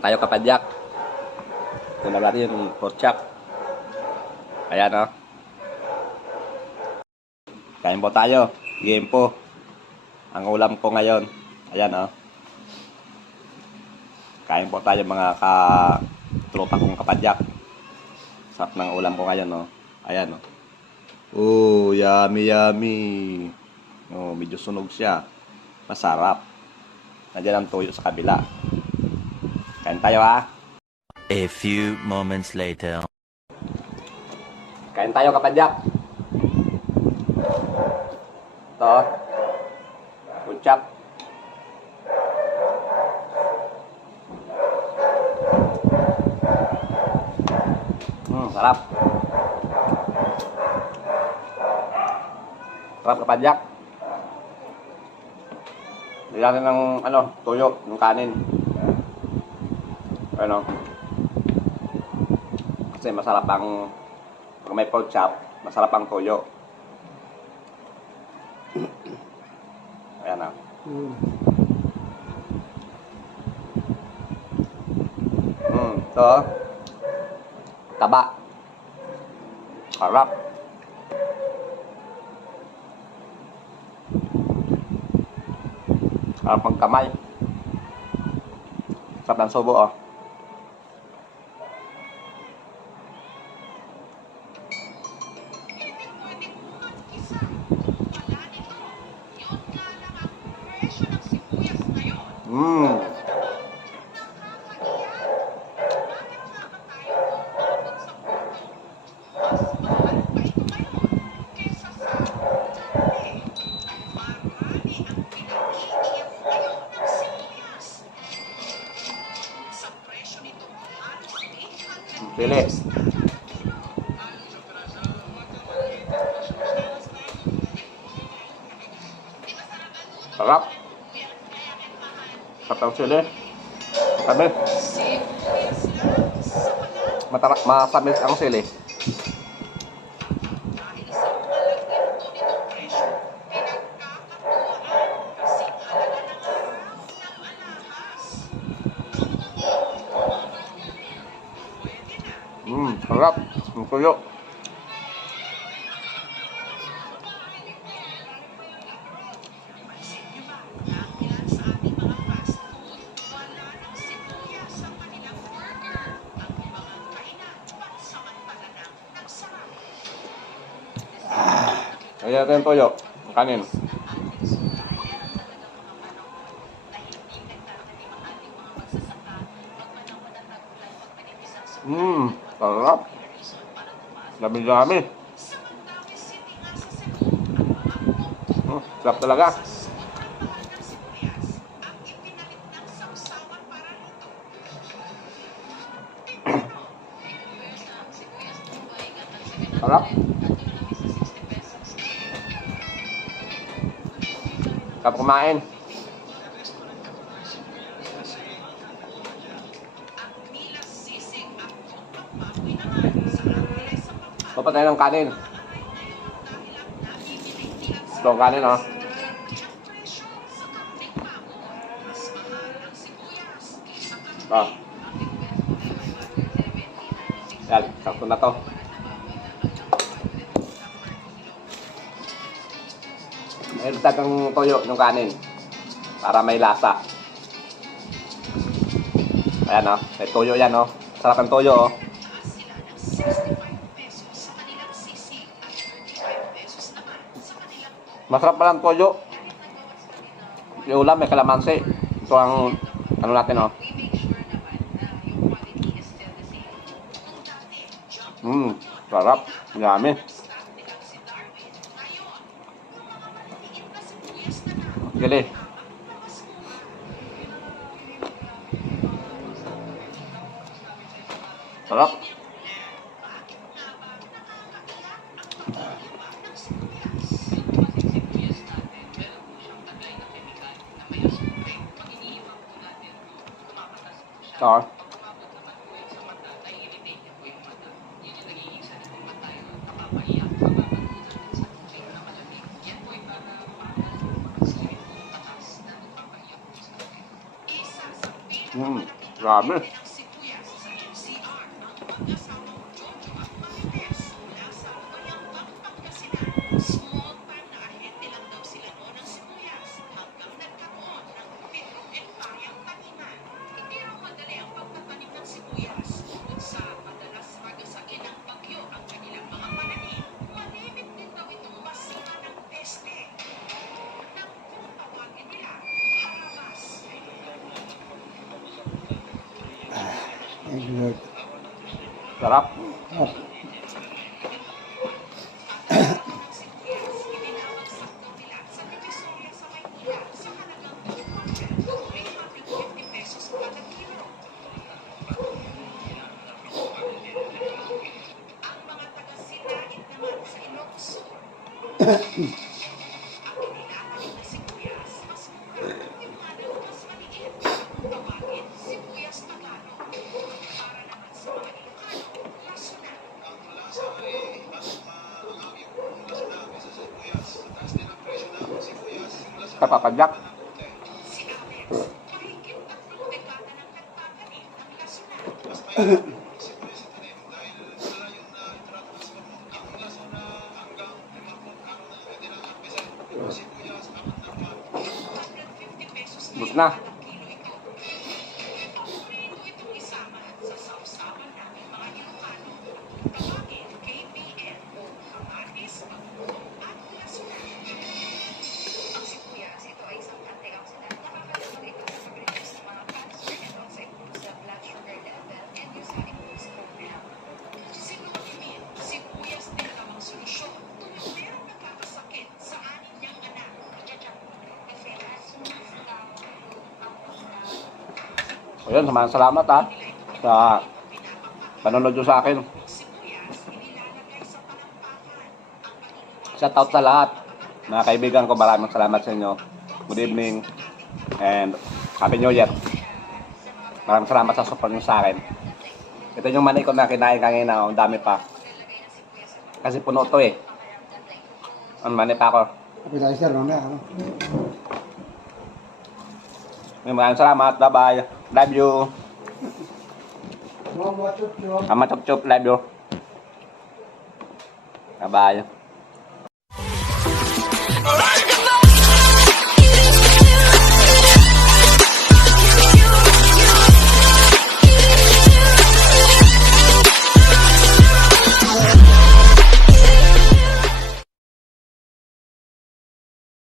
Kain tayo kapadyak. Ulam natin yung pork chop. Ayan o. Kain po tayo. Game po. Ang ulam ko ngayon. Ayan o. Kain po tayo mga tropa kong kapadyak. Sarap ng ulam ko ngayon o. Ayan o. Oh, yummy yummy. Oh, medyo sunog siya. Masarap. Nandiyan ang tuyo sa kabila. Kain tayo ha. A few moments later. Kain tayo kapadyak. Ito. Kuchap. Sarap. Sarap kapadyak. Nilagyan ng tuyo, ng kanin. Ano? Kasi masarap ang pag may pork chop, masarap ang toyo. Ayan na. Ito. Taba. Harap. Harap ang kamay. Sarap ng subo oh. Sili. Sarap. Sarap ang sili. Masamis. Masamis ang sili. Sarap. Ang tuyo. Ayan natin yung toyo. Ang kanin. Sarap. Dami-dami. Sarap talaga. Sarap. Sarap kumain. Papatay ng kanin. Ito ang kanin oh. Yan, sakto na to. May tagang toyo ng kanin para may lasa. Ayan oh, may toyo yan oh. Sarap ang toyo oh. Masarap pala ang toyo. Yung ulam may kalamansi. Ito ang natin oh. Sarap. Yummy. Gili. Sarap. Sarap. Grabe. Thank you, Lord. Sarap. Oh, Kapapadyak. Bus na. Ayun, salamat ha. Sa panonood nyo sa akin. Shout out sa lahat. Mga kaibigan ko, maraming salamat sa inyo. Good evening. And Happy New Year. Maraming salamat sa support nyo sa akin. Ito yung mani ko na kinain kanina. Ang dami pa. Kasi puno to eh. Ang mani pa ako. appetizer, mamaya, ano? Maraming salamat. Bye-bye. Love you. Mga chup-chup. Ama chup chup. Love you. Bye-bye.